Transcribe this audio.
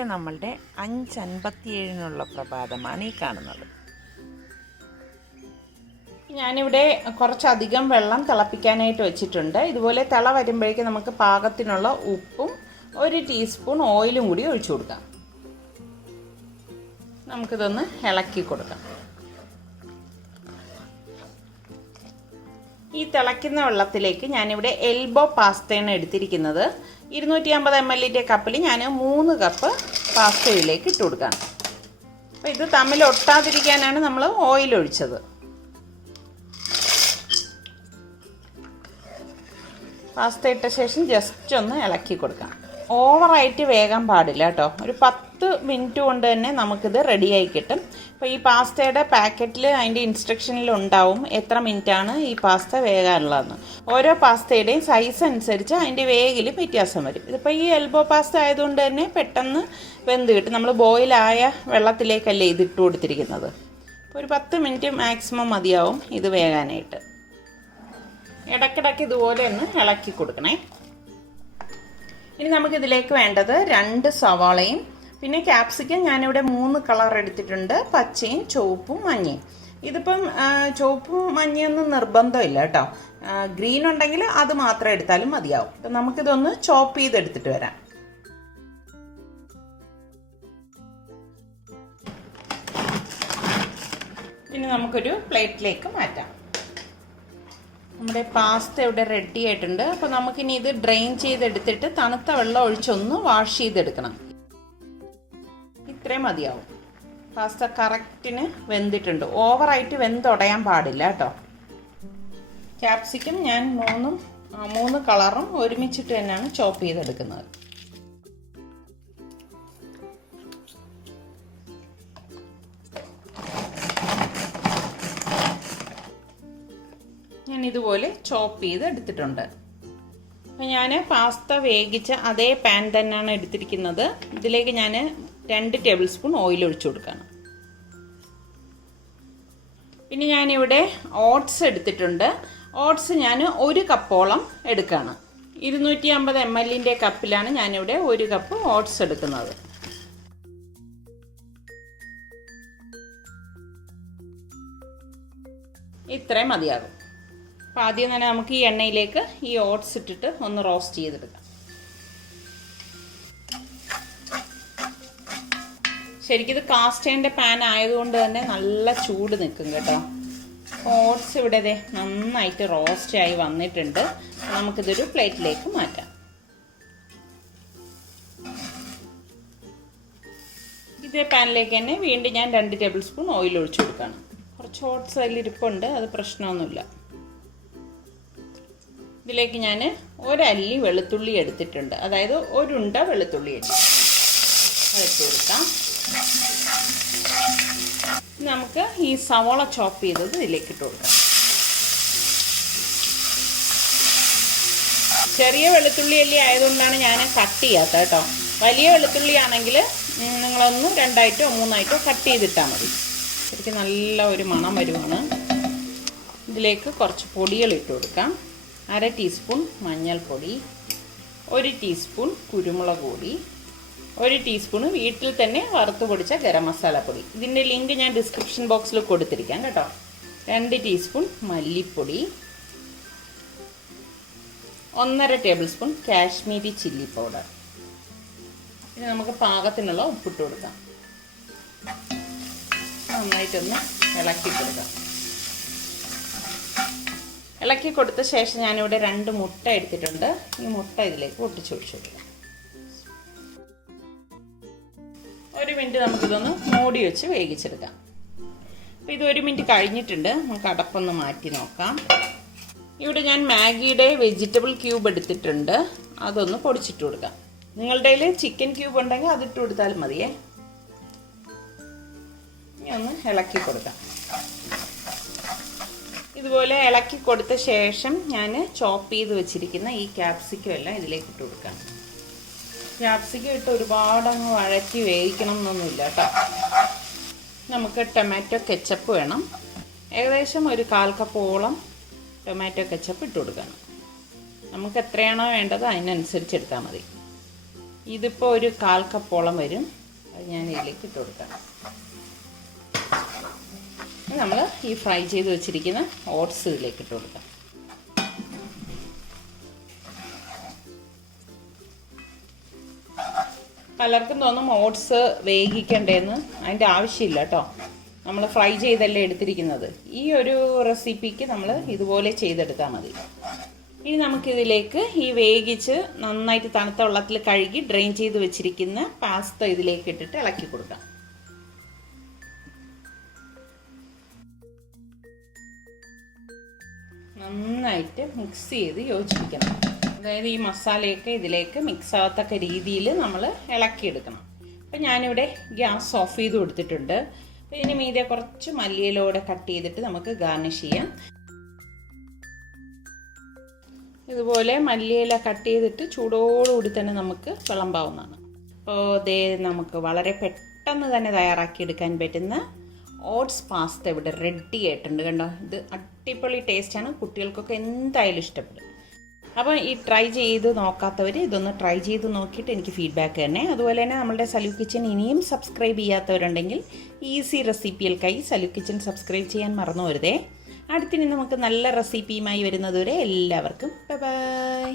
ഇന്നത്തെ നമ്മളുടെ 5:57 പ്രഭാതമാണ് ഈ കാണുന്നത്. ഞാനിവിടെ കുറച്ചധികം വെള്ളം തിളപ്പിക്കാനായിട്ട് വെച്ചിട്ടുണ്ട്. ഇതുപോലെ തിള വരുമ്പോഴേക്കും നമുക്ക് പാകത്തിനുള്ള ഉപ്പും 1 ടീസ്പൂൺ ഓയിലും കൂടി ഒഴിച്ചു കൊടുക്കാം. നമുക്കിതൊന്ന് ഇളക്കി കൊടുക്കാം. ഈ തിളയ്ക്കുന്ന വെള്ളത്തിലേക്ക് ഞാനിവിടെ എൽബോ പാസ്തയാണ് എടുത്തിരിക്കുന്നത്. 250 ml കപ്പിൽ ഞാൻ 3 കപ്പ് പാസ്തയിലേക്ക് ഇട്ട് കൊടുക്കാം. അപ്പോൾ ഇത് തമ്മിൽ ഒട്ടാതിരിക്കാനാണ് നമ്മൾ ഓയിൽ ഒഴിച്ചത്. പാസ്ത ഇട്ട ശേഷം ജസ്റ്റ് ഒന്ന് ഇളക്കി കൊടുക്കാം. ഓവറായിട്ട് വേകാൻ പാടില്ല കേട്ടോ. ഒരു 10 മിനിറ്റ് കൊണ്ട് തന്നെ നമുക്കിത് റെഡിയായി കിട്ടും. അപ്പോൾ ഈ പാസ്തയുടെ പാക്കറ്റിൽ അതിൻ്റെ ഇൻസ്ട്രക്ഷനിൽ ഉണ്ടാവും എത്ര മിനിറ്റാണ് ഈ പാസ്ത വേകാനുള്ളതെന്ന്. ഓരോ പാസ്തയുടെയും സൈസ് അനുസരിച്ച് അതിൻ്റെ വേഗിൽ വ്യത്യാസം വരും. ഇതിപ്പോൾ ഈ എൽബോ പാസ്ത ആയതുകൊണ്ട് തന്നെ പെട്ടെന്ന് വെന്ത് കിട്ടും. നമ്മൾ ബോയിലായ വെള്ളത്തിലേക്കല്ലേ ഇതിട്ട് കൊടുത്തിരിക്കുന്നത്. അപ്പോൾ ഒരു 10 മിനിറ്റ് മാക്സിമം മതിയാവും ഇത് വേകാനായിട്ട്. ഇടയ്ക്കിടയ്ക്ക് ഇതുപോലെ ഒന്ന് ഇളക്കി കൊടുക്കണേ. ഇനി നമുക്കിതിലേക്ക് വേണ്ടത് 2 സവാളയും പിന്നെ ക്യാപ്സിക്കം ഞാനിവിടെ 3 കളർ എടുത്തിട്ടുണ്ട്. പച്ചയും ചുവപ്പും മഞ്ഞയും. ഇതിപ്പം ചുവപ്പും മഞ്ഞയൊന്നും നിർബന്ധമില്ല കേട്ടോ. ഗ്രീൻ ഉണ്ടെങ്കിൽ അത് മാത്രം എടുത്താലും മതിയാവും. അപ്പം നമുക്കിതൊന്ന് ചോപ്പ് ചെയ്തെടുത്തിട്ട് വരാം. ഇനി നമുക്കൊരു പ്ലേറ്റിലേക്ക് മാറ്റാം. നമ്മുടെ പാസ്ത ഇവിടെ റെഡി ആയിട്ടുണ്ട്. അപ്പോൾ നമുക്കിനി ഇത് ഡ്രെയിൻ ചെയ്തെടുത്തിട്ട് തണുത്ത വെള്ളം ഒഴിച്ചൊന്ന് വാഷ് ചെയ്തെടുക്കണം. ഇത്രയും മതിയാവും. പാസ്ത കറക്റ്റിന് വെന്തിട്ടുണ്ട്. ഓവറായിട്ട് വെന്തുടയാൻ പാടില്ല കേട്ടോ. ക്യാപ്സിക്കം ഞാൻ 3 കളറും ഒരുമിച്ചിട്ട് തന്നെയാണ് ചോപ്പ് ചെയ്തെടുക്കുന്നത്. ഞാൻ ഇതുപോലെ ചോപ്പ് ചെയ്ത് എടുത്തിട്ടുണ്ട്. അപ്പം ഞാൻ പാസ്ത വേവിച്ച അതേ പാൻ തന്നെയാണ് എടുത്തിരിക്കുന്നത്. ഇതിലേക്ക് ഞാൻ 2 ടേബിൾ സ്പൂൺ ഓയിൽ ഒഴിച്ചു കൊടുക്കണം. പിന്നെ ഞാനിവിടെ ഓട്സ് എടുത്തിട്ടുണ്ട്. ഓട്സ് ഞാൻ 1 കപ്പോളം എടുക്കുകയാണ്. 250 ml കപ്പിലാണ് ഞാനിവിടെ 1 കപ്പ് ഓട്സ് എടുക്കുന്നത്. ഇത്രയും മതിയാകും. അപ്പോൾ ആദ്യം തന്നെ നമുക്ക് ഈ എണ്ണയിലേക്ക് ഈ ഓട്സ് ഇട്ടിട്ട് ഒന്ന് റോസ്റ്റ് ചെയ്തെടുക്കാം. ശരിക്കും ഇത് കാസ്റ്റേൻ്റെ പാൻ ആയതുകൊണ്ട് തന്നെ നല്ല ചൂട് നിൽക്കും കേട്ടോ. ഓട്സ് ഇവിടെ നന്നായിട്ട് റോസ്റ്റ് ആയി വന്നിട്ടുണ്ട്. നമുക്കിതൊരു പ്ലേറ്റിലേക്ക് മാറ്റാം. ഇതേ പാനിലേക്ക് തന്നെ വീണ്ടും ഞാൻ 2 ടേബിൾ സ്പൂൺ ഓയിൽ ഒഴിച്ചു കൊടുക്കുകയാണ്. കുറച്ച് ഓട്സ് അതിലിരിപ്പുണ്ട്, അത് പ്രശ്നമൊന്നുമില്ല. ഇതിലേക്ക് ഞാൻ 1 അല്ലി വെളുത്തുള്ളി എടുത്തിട്ടുണ്ട്. അതായത് 1 ഉണ്ട വെളുത്തുള്ളി ഇട്ട് കൊടുക്കാം. നമുക്ക് ഈ സവാള ചോപ്പ് ചെയ്തത് ഇതിലേക്ക് ഇട്ട് കൊടുക്കാം. ചെറിയ വെളുത്തുള്ളി അല്ലി ആയതുകൊണ്ടാണ് ഞാൻ കട്ട് ചെയ്യാത്തത് കേട്ടോ. വലിയ വെളുത്തുള്ളി ആണെങ്കിൽ നിങ്ങളൊന്ന് 2ആയിട്ടോ 3ആയിട്ടോ കട്ട് ചെയ്തിട്ടാൽ മതി. ശരിക്കും നല്ല ഒരു മണം വരുവാണ്. ഇതിലേക്ക് കുറച്ച് പൊടികൾ ഇട്ട് കൊടുക്കാം. 1/2 ടീസ്പൂൺ മഞ്ഞൾപ്പൊടി, 1 ടീസ്പൂൺ കുരുമുളക് പൊടി, 1 ടീസ്പൂൺ വീട്ടിൽ തന്നെ വറുത്ത് പൊടിച്ച ഗരം മസാല പൊടി. ഇതിൻ്റെ ലിങ്ക് ഞാൻ ഡിസ്ക്രിപ്ഷൻ ബോക്സിൽ കൊടുത്തിരിക്കാം കേട്ടോ. 2 ടീസ്പൂൺ മല്ലിപ്പൊടി, 1/2 table spoon Kashmiri chilli powder. ഇനി നമുക്ക് പാകത്തിനുള്ള ഉപ്പിട്ട് കൊടുക്കാം. നന്നായിട്ടൊന്ന് ഇളക്കി കൊടുക്കാം. ഇളക്കി കൊടുത്ത ശേഷം ഞാനിവിടെ 2 മുട്ട എടുത്തിട്ടുണ്ട്. ഈ മുട്ട ഇതിലേക്ക് പൊട്ടിച്ച് ഒഴിച്ചു കൊടുക്കാം. 1 മിനിറ്റ് നമുക്കിതൊന്ന് മൂടി വെച്ച് വേവിച്ചെടുക്കാം. അപ്പോൾ ഇത് 1 മിനിറ്റ് കഴിഞ്ഞിട്ടുണ്ട്. നമുക്ക് അടപ്പൊന്ന് മാറ്റി നോക്കാം. ഇവിടെ ഞാൻ മാഗിയുടെ വെജിറ്റബിൾ ക്യൂബ് എടുത്തിട്ടുണ്ട്. അതൊന്ന് പൊടിച്ചിട്ട് കൊടുക്കാം. നിങ്ങളുടെ കയ്യിൽ ചിക്കൻ ക്യൂബ് ഉണ്ടെങ്കിൽ അതിട്ട് കൊടുത്താലും മതിയേ. ഇനി ഒന്ന് ഇളക്കി കൊടുക്കാം. ഇതുപോലെ ഇളക്കി കൊടുത്ത ശേഷം ഞാൻ ചോപ്പ് ചെയ്ത് വെച്ചിരിക്കുന്ന ഈ ക്യാപ്സിക്കം എല്ലാം ഇതിലേക്ക് ഇട്ട് കൊടുക്കാം. ക്യാപ്സിക്കം ഇട്ട് ഒരുപാട് അങ്ങ് വഴറ്റി വേവിക്കണം എന്നൊന്നുമില്ല കേട്ടോ. നമുക്ക് ടൊമാറ്റോ കെച്ചപ്പ് വേണം. ഏകദേശം ഒരു 1/4 കപ്പോളം ടൊമാറ്റോ കെച്ചപ്പ് ഇട്ട് കൊടുക്കണം. നമുക്ക് എത്രയാണോ വേണ്ടത് അതിനനുസരിച്ച് എടുത്താൽ മതി. ഇതിപ്പോൾ ഒരു 1/4 കപ്പോളം വരും. അത് ഞാൻ ഇതിലേക്ക് ഇട്ട് കൊടുക്കാം. നമ്മൾ ഈ ഫ്രൈ ചെയ്ത് വെച്ചിരിക്കുന്ന ഓട്സ് ഇതിലേക്ക് ഇട്ട് കൊടുക്കാം. പലർക്കും തോന്നും ഓട്സ് വേവിക്കണ്ടേന്ന്. അതിൻ്റെ ആവശ്യമില്ല കേട്ടോ. നമ്മൾ ഫ്രൈ ചെയ്തല്ലേ എടുത്തിരിക്കുന്നത്. ഈ ഒരു റെസിപ്പിക്ക് നമ്മൾ ഇതുപോലെ ചെയ്തെടുത്താൽ മതി. ഇനി നമുക്കിതിലേക്ക് ഈ വേവിച്ച് നന്നായിട്ട് തണുത്ത വെള്ളത്തിൽ കഴുകി ഡ്രെയിൻ ചെയ്ത് വെച്ചിരിക്കുന്ന പാസ്ത ഇതിലേക്ക് ഇട്ടിട്ട് ഇളക്കി കൊടുക്കാം. നന്നായിട്ട് മിക്സ് ചെയ്ത് യോജിപ്പിക്കണം. അതായത് ഈ മസാലയൊക്കെ ഇതിലേക്ക് മിക്സ് ആകത്തക്ക രീതിയിൽ നമ്മൾ ഇളക്കിയെടുക്കണം. അപ്പം ഞാനിവിടെ ഗ്യാസ് ഓഫ് ചെയ്ത് കൊടുത്തിട്ടുണ്ട്. അപ്പം ഇതിന് മീതെ കുറച്ച് മല്ലിയിലൂടെ കട്ട് ചെയ്തിട്ട് നമുക്ക് ഗാർണിഷ് ചെയ്യാം. ഇതുപോലെ മല്ലിയില കട്ട് ചെയ്തിട്ട് ചൂടോടുകൂടി തന്നെ നമുക്ക് വിളമ്പാവുന്നതാണ്. അപ്പോൾ ദേ നമുക്ക് വളരെ പെട്ടെന്ന് തന്നെ തയ്യാറാക്കിയെടുക്കാൻ പറ്റുന്ന ഓട്സ് പാസ്ത ഇവിടെ റെഡി ആയിട്ടുണ്ട്. കണ്ടോ, ഇത് അടിപൊളി ടേസ്റ്റാണ്. കുട്ടികൾക്കൊക്കെ എന്തായാലും ഇഷ്ടപ്പെടും. അപ്പോൾ ഈ ട്രൈ ചെയ്ത് നോക്കാത്തവർ ഇതൊന്ന് ട്രൈ ചെയ്ത് നോക്കിയിട്ട് എനിക്ക് ഫീഡ്ബാക്ക് തന്നെ. അതുപോലെ തന്നെ നമ്മളുടെ സലു കിച്ചൻ ഇനിയും സബ്സ്ക്രൈബ് ചെയ്യാത്തവരുണ്ടെങ്കിൽ ഈസി റെസിപ്പികൾക്കായി സലു കിച്ചൻ സബ്സ്ക്രൈബ് ചെയ്യാൻ മറന്നു വരുതേ. അടുത്തിനി നമുക്ക് നല്ല റെസിപ്പിയുമായി വരുന്നതുവരെ എല്ലാവർക്കും ബൈ ബൈ.